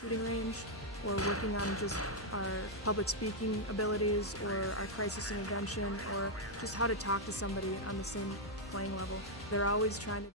shooting range, or working on just our public speaking abilities, or our crisis intervention, or just how to talk to somebody on the same playing level. They're always trying to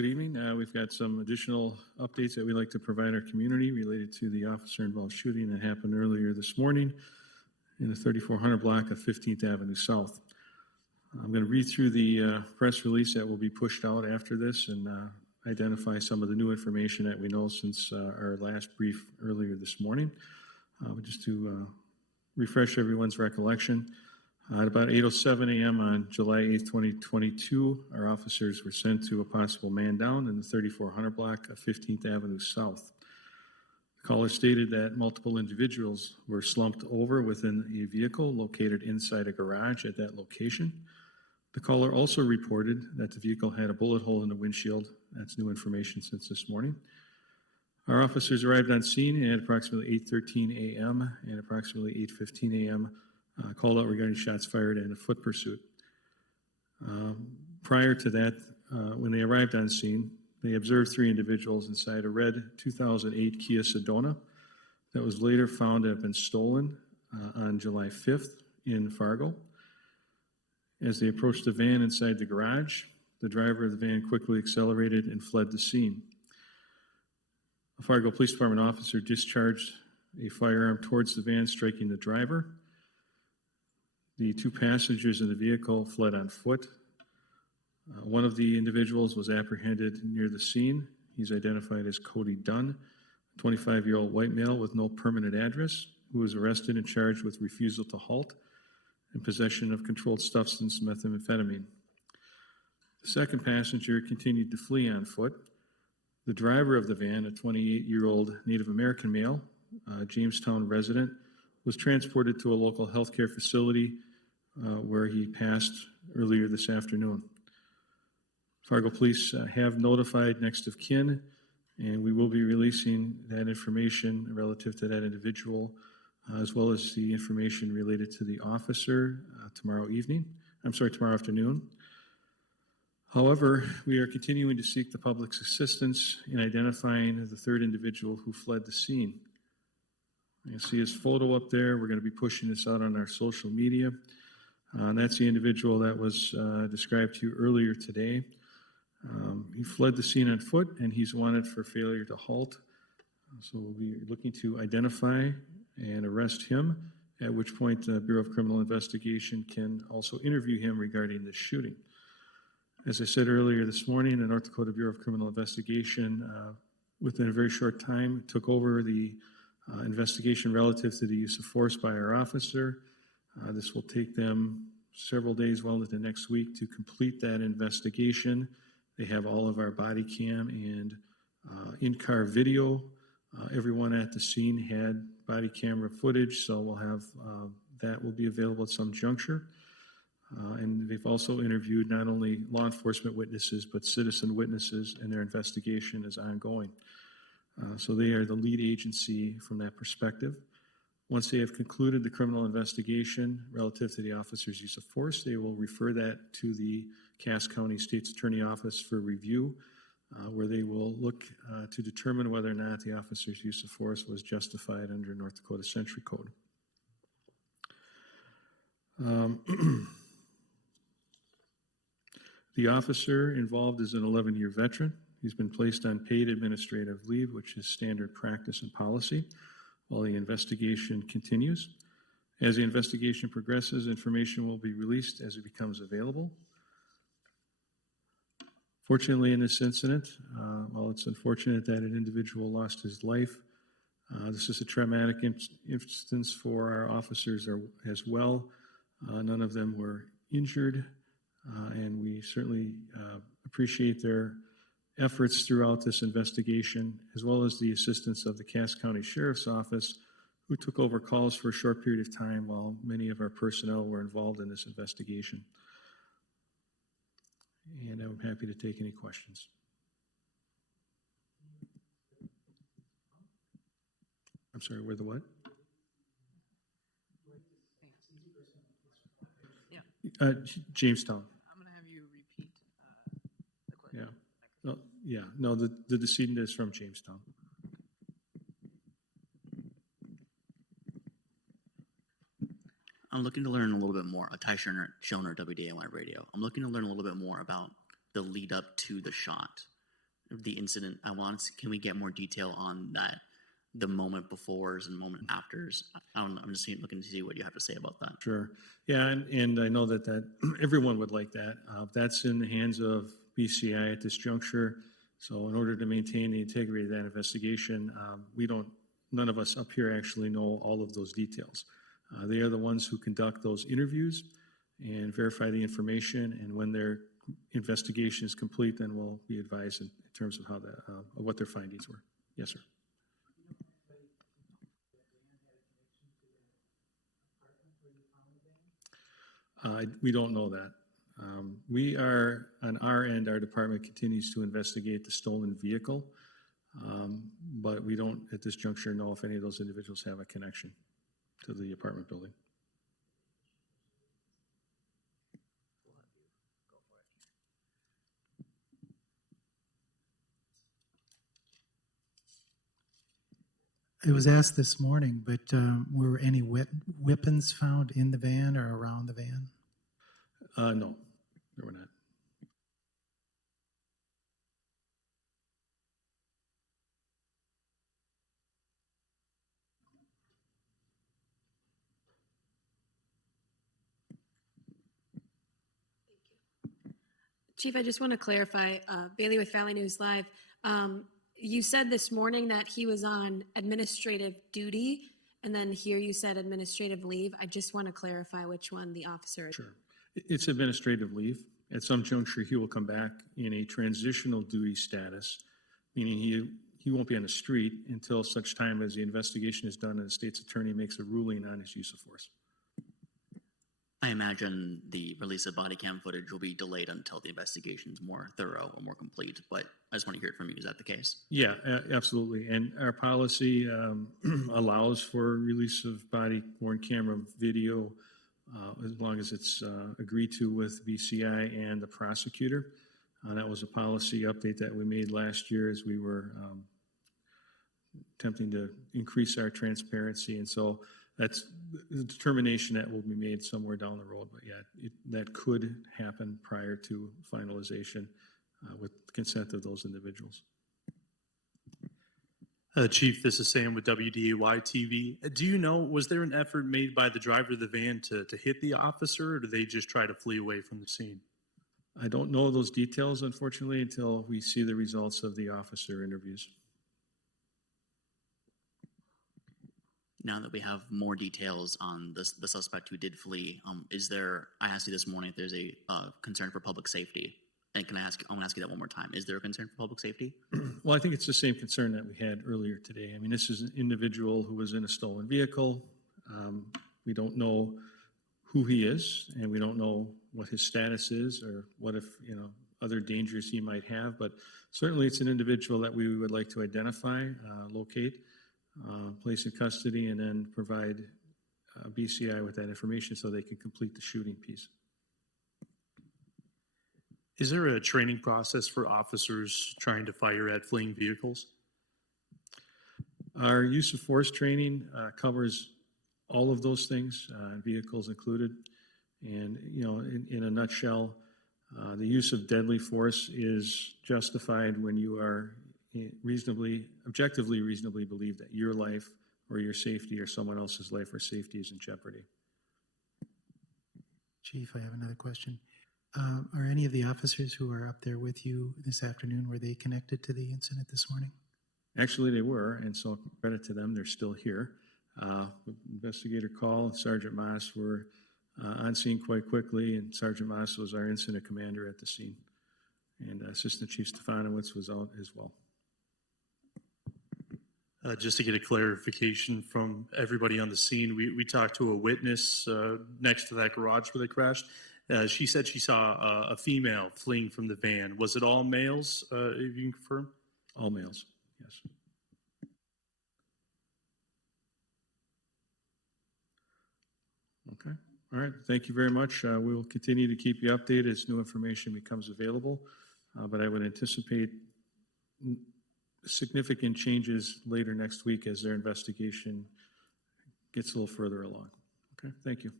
Good evening. We've got some additional updates that we'd like to provide our community related to the officer-involved shooting that happened earlier this morning in the 3400 block of 15th Avenue South. I'm going to read through the press release that will be pushed out after this and identify some of the new information that we know since our last brief earlier this morning. Just to refresh everyone's recollection, at about 8:07 a.m. on July 8th, 2022, our officers were sent to a possible man-down in the 3400 block of 15th Avenue South. The caller stated that multiple individuals were slumped over within a vehicle located inside a garage at that location. The caller also reported that the vehicle had a bullet hole in the windshield. That's new information since this morning. Our officers arrived on scene at approximately 8:13 a.m. and approximately 8:15 a.m. Called out regarding shots fired and a foot pursuit. Prior to that, when they arrived on scene, they observed three individuals inside a red 2008 Kia Sedona that was later found to have been stolen on July 5th in FArgo. As they approached the van inside the garage, the driver of the van quickly accelerated and fled the scene. A FArgo Police Department officer discharged a firearm towards the van, striking the driver. The two passengers in the vehicle fled on foot. One of the individuals was apprehended near the scene. He's identified as Cody Dunn, a 25-year-old white male with no permanent address, who was arrested and charged with refusal to halt and possession of controlled substance methamphetamine. The second passenger continued to flee on foot. The driver of the van, a 28-year-old Native American male, Jamestown resident, was transported to a local healthcare facility where he passed earlier this afternoon. FArgo Police have notified next of kin, and we will be releasing that information relative to that individual, as well as the information related to the officer tomorrow afternoon. However, we are continuing to seek the public's assistance in identifying the third individual who fled the scene. You see his photo up there. We're going to be pushing this out on our social media. And that's the individual that was described to you earlier today. He fled the scene on foot, and he's wanted for failure to halt. So we'll be looking to identify and arrest him, at which point the Bureau of Criminal Investigation can also interview him regarding this shooting. As I said earlier this morning, the North Dakota Bureau of Criminal Investigation, within a very short time, took over the investigation relative to the use of force by our officer. This will take them several days, well into next week, to complete that investigation. They have all of our body cam and in-car video. Everyone at the scene had body camera footage, so we'll have that will be available at some juncture. And they've also interviewed not only law enforcement witnesses, but citizen witnesses, and their investigation is ongoing. So they are the lead agency from that perspective. Once they have concluded the criminal investigation relative to the officer's use of force, they will refer that to the Cass County State's Attorney Office for review, where they will look to determine whether or not the officer's use of force was justified under North Dakota Century Code. The officer involved is an 11-year veteran. He's been placed on paid administrative leave, which is standard practice and policy, while the investigation continues. As the investigation progresses, information will be released as it becomes available. Fortunately, in this incident, while it's unfortunate that an individual lost his life, this is a traumatic instance for our officers as well. None of them were injured, and we certainly appreciate their efforts throughout this investigation, as well as the assistance of the Cass County Sheriff's Office, who took over calls for a short period of time while many of our personnel were involved in this investigation. And I'm happy to take any questions. I'm sorry, where the what? Yeah. Jamestown. I'm going to have you repeat the question. Yeah. Yeah. No, the decedent is from Jamestown. I'm looking to learn a little bit more. Ty Schoner, WDAY Radio. I'm looking to learn a little bit more about the lead up to the shot. the incident, can we get more detail on that, the moment befores and moment afters? I don't know, I'm just looking to see what you have to say about that. Sure. Yeah, and I know that everyone would like that. That's in the hands of BCI at this juncture. So in order to maintain the integrity of that investigation, none of us up here actually know all of those details. They are the ones who conduct those interviews and verify the information. And when their investigation is complete, then we'll be advised in terms of of what their findings were. Yes, sir. We don't know that. We are, on our end, our department continues to investigate the stolen vehicle, but we don't, at this juncture, know if any of those individuals have a connection to the apartment building. It was asked this morning, but were any weapons found in the van or around the van? No, there were not. Chief, I just want to clarify, Bailey with Valley News Live. You said this morning that he was on administrative duty, and then here you said administrative leave. I just want to clarify which one the officer is. Sure. It's administrative leave. At some juncture, he will come back in a transitional duty status, meaning he won't be on the street until such time as the investigation is done and the state's attorney makes a ruling on his use of force. I imagine the release of body cam footage will be delayed until the investigation is more thorough or more complete, but I just want to hear it from you. Is that the case? Yeah, absolutely. And our policy allows for release of body-worn camera video as long as it's agreed to with BCI and the prosecutor. That was a policy update that we made last year as we were attempting to increase our transparency. And so that's the determination that will be made somewhere down the road. But yeah, that could happen prior to finalization with consent of those individuals. Chief, this is Sam with WDAY TV. Do you know, was there an effort made by the driver of the van to hit the officer, or did they just try to flee away from the scene? I don't know those details, unfortunately, until we see the results of the officer interviews. Now that we have more details on the suspect who did flee, I asked you this morning if there's a concern for public safety. And I want to ask you that one more time. Is there a concern for public safety? Well, I think it's the same concern that we had earlier today. I mean, this is an individual who was in a stolen vehicle. We don't know who he is, and we don't know what his status is or what if, other dangers he might have. But certainly it's an individual that we would like to identify, locate, place in custody, and then provide BCI with that information so they can complete the shooting piece. Is there a training process for officers trying to fire at fleeing vehicles? Our use of force training covers all of those things, vehicles included. And, in a nutshell, the use of deadly force is justified when you are objectively reasonably believe that your life or your safety or someone else's life or safety is in jeopardy. Chief, I have another question. Are any of the officers who are up there with you this afternoon, were they connected to the incident this morning? Actually, they were, and so credit to them, they're still here. Investigator Call, Sergeant Moss were on scene quite quickly, and Sergeant Moss was our incident commander at the scene. And Assistant Chief Stefanowicz was out as well. Just to get a clarification from everybody on the scene, we talked to a witness next to that garage where they crashed. She said she saw a female fleeing from the van. Was it all males, if you can confirm? All males, yes. Okay, all right, thank you very much. We will continue to keep you updated as new information becomes available, but I would anticipate significant changes later next week as their investigation gets a little further along. Okay, thank you.